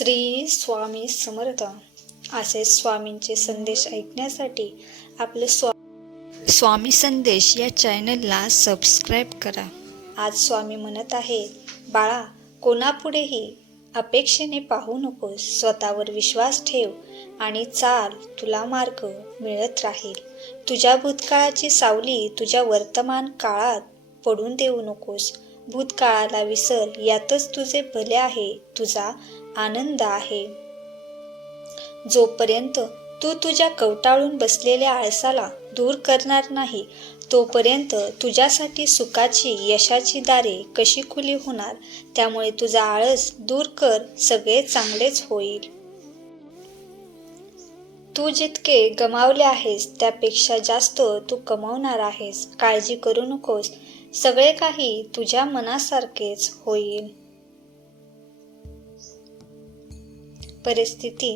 श्री स्वामी समर्थ. असे स्वामींचे संदेश ऐकण्यासाठी आपले स्वामी संदेश या चॅनलला सबस्क्राईब करा. आज स्वामी म्हणत आहे, बाळा, कोणापुढेही अपेक्षेने पाहू नकोस. स्वतःवर विश्वास ठेव आणि चाल, तुला मार्ग मिळत राहील. तुझ्या भूतकाळाची सावली तुझ्या वर्तमान काळात पडून देऊ नकोस. भूतकाळाला विसर, यातच तुझे भले आहे, तुझा आनंद आहे. जोपर्यंत तू तुझ्या कवटाळून बसलेल्या आळसाला दूर करणार नाही, तोपर्यंत तुझ्यासाठी सुखाची, यशाची दारे कशी खुली होणार. त्यामुळे तुझा आळस दूर कर, सगळे चांगलेच होईल. तू जितके गमावले आहेस त्यापेक्षा जास्त तू कमावणार आहेस. काळजी करू नकोस, सगळे काही तुझ्या मनासारखेच होईल. परिस्थिती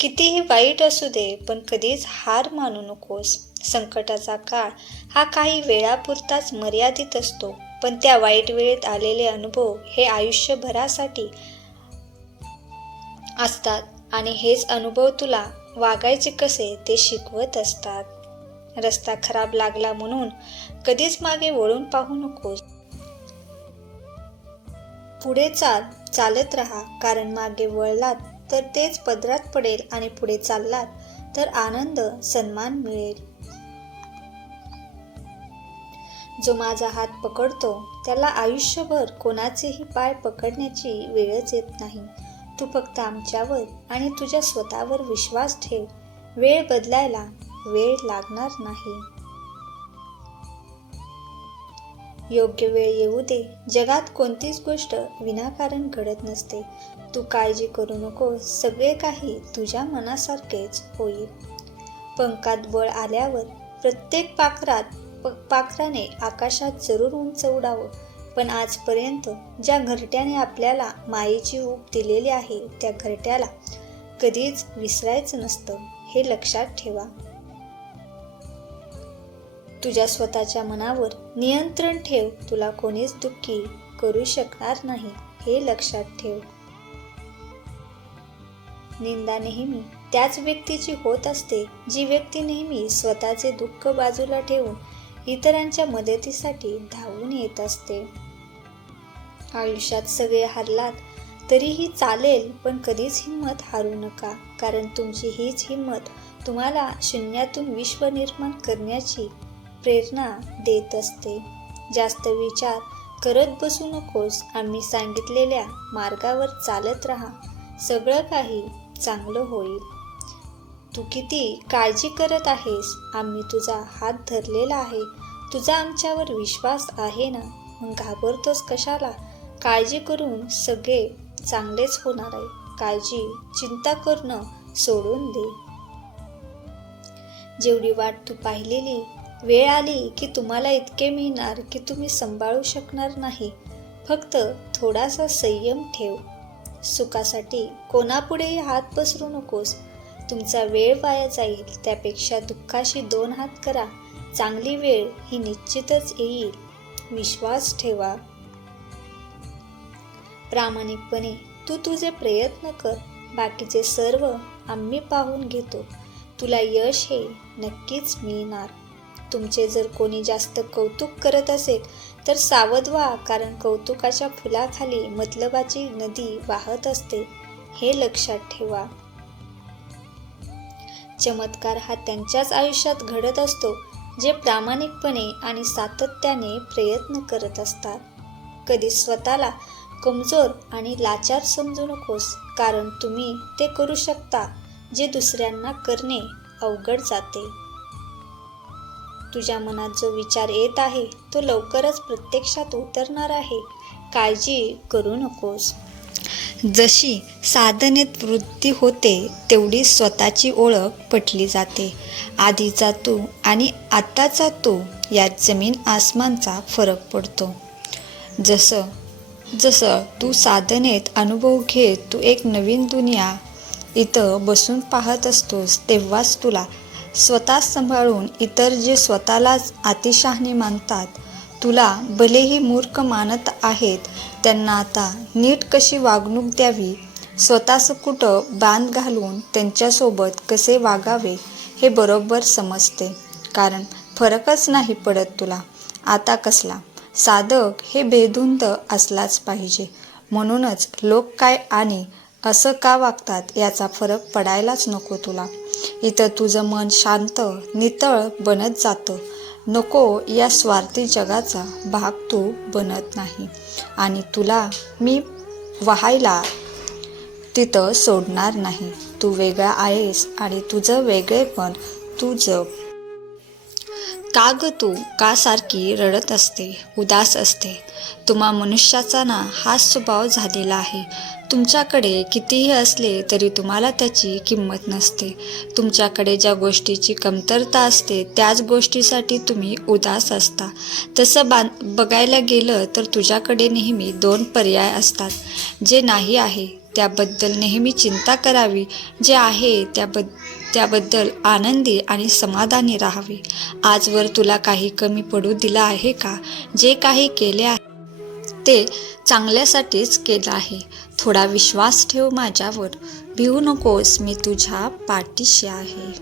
कितीही वाईट असू दे, पण कधीच हार मानू नकोस. संकटाचा काळ हा काही वेळापुरताच मर्यादित असतो, पण त्या वाईट वेळेत आलेले अनुभव हे आयुष्यभरासाठी असतात आणि हेच अनुभव तुला वागायचे कसे ते शिकवत असतात. रस्ता खराब लागला म्हणून कधीच मागे वळून पाहू नकोस. पुढे चालत राहा, कारण मागे वळलात तर तेच पदरात पडेल आणि पुढे चाललात तर आनंद, सन्मान मिळेल. जो माझा हात पकडतो त्याला आयुष्यभर कोणाचेही पाय पकडण्याची वेळच येत नाही. तू फक्त आमच्यावर आणि तुझ्या स्वतःवर विश्वास ठेव. वेळ बदलायला वेळ लागणार नाही. योग्य वेळ येऊ दे. जगात कोणतीच गोष्ट विनाकारण घडत नसते. तू काळजी करू नको, सगळे काही तुझ्या मनासारखेच होईल. पंखात बळ आल्यावर प्रत्येक पाखराने आकाशात जरूर उंच उडावं, पण आजपर्यंत ज्या घरट्याने आपल्याला मायेची ऊब दिलेली आहे त्या घरट्याला कधीच विसरायचं नसतं, हे लक्षात ठेवा. तुझ्या स्वतःच्या मनावर नियंत्रण ठेव. तुला कोणीच दुःखी करू शकणार नाही, हे लक्षात ठेव. निंदा नेहमी त्याच व्यक्तीची होत असते, जी व्यक्ती नेहमी स्वतःचे दुःख बाजूला ठेवून इतरांच्या मदतीसाठी धावून येत असते. आयुष्यात सगळे हारलात तरीही चालेल, पण कधीच हिंमत हारू नका, कारण तुमची हीच हिंमत तुम्हाला शून्यातून विश्व निर्माण करण्याची प्रेरणा देत असते. जास्त विचार करत बसू नकोस. आम्ही सांगितलेल्या मार्गावर चालत राहा, सगळं काही चांगलं होईल. तू किती काळजी करत आहेस, आम्ही तुझा हात धरलेला आहे. तुझा आमच्यावर विश्वास आहे ना, मग घाबरतोस कशाला. काळजी करून सगळे चांगलेच होणार आहे. काळजी, चिंता करणं सोडून दे. जेवढी वाट तू पाहिलेली, वेळ आली की तुम्हाला इतके मिळणार की तुम्ही सांभाळू शकणार नाही. फक्त थोडासा संयम ठेव. सुखासाठी कोणापुढेही हात पसरू नकोस. तुमचा वेळ वाया जाईल, त्यापेक्षा दुःखाशी 2 हात करा. चांगली वेळ ही निश्चितच येईल, विश्वास ठेवा. प्रामाणिकपणे तू तुझे प्रयत्न कर. बाकीचे सर्व आम्ही पाहून घेतो. तुला यश हे नक्कीच मिळणार. तुमचे जर कोणी जास्त कौतुक करत असेल तर सावध व्हा, कारण कौतुकाच्या फुलाखाली मतलबाची नदी वाहत असते, हे लक्षात ठेवा. चमत्कार हा त्यांच्याच आयुष्यात घडत असतो जे प्रामाणिकपणे आणि सातत्याने प्रयत्न करत असतात. कधी स्वतःला कमजोर आणि लाचार समजू नकोस, कारण तुम्ही ते करू शकता जे दुसऱ्यांना करणे अवघड जाते. तुझ्या मनात जो विचार येत आहे तो लवकरच प्रत्यक्षात उतरणार आहे. काळजी करू नकोस. जशी साधनेत वृद्धी होते तेवढी स्वतःची ओळख पटली जाते. आधीचा तू आणि आत्ताचा तू यात जमीन आसमानचा फरक पडतो. जसं तू साधनेत अनुभव घेत तू एक नवीन दुनिया इथं बसून पाहत असतोस, तेव्हाच तुला स्वतः सांभाळून इतर जे स्वतःलाच अतिशहाणे मानतात, तुला भलेही मूर्ख मानत आहेत, त्यांना आता नीट कशी वागणूक द्यावी, स्वतःचं कुठं बांध घालून त्यांच्यासोबत कसे वागावे हे बरोबर समजते, कारण फरकच नाही पडत तुला. आता कसला साधक हे बेधुंद असलाच पाहिजे. म्हणूनच लोक काय आणि असं का वागतात याचा फरक पडायलाच नको तुला. इथं तुझं मन शांत नितळ बनत जातं. नको या स्वार्थी जगाचा भाग तू बनत नाही आणि तुला मी वाहायला तिथं सोडणार नाही. तू वेगळा आहेस आणि तुझं वेगळेपण तू जग. का ग तू का सारखी रडत असते, उदास असते? तुम्हा मनुष्याचा ना हाच स्वभाव झालेला आहे. तुमच्याकडे कितीही असले तरी तुम्हाला त्याची किंमत नसते. तुमच्याकडे ज्या गोष्टीची कमतरता असते त्याच गोष्टीसाठी तुम्ही उदास असता. तसं बघायला गेलं तर तुझ्याकडे नेहमी 2 पर्याय असतात. जे नाही आहे त्याबद्दल नेहमी चिंता करावी, जे आहे त्याबद्दल आनंदी आणि समाधानी राहावे. आजवर तुला काही कमी पडू दिलं आहे का? जे काही केले आहे ते चांगल्यासाठीच केलं आहे. थोडा विश्वास ठेव माझ्यावर. भिवू नकोस, मी तुझ्या पाठीशी आहे.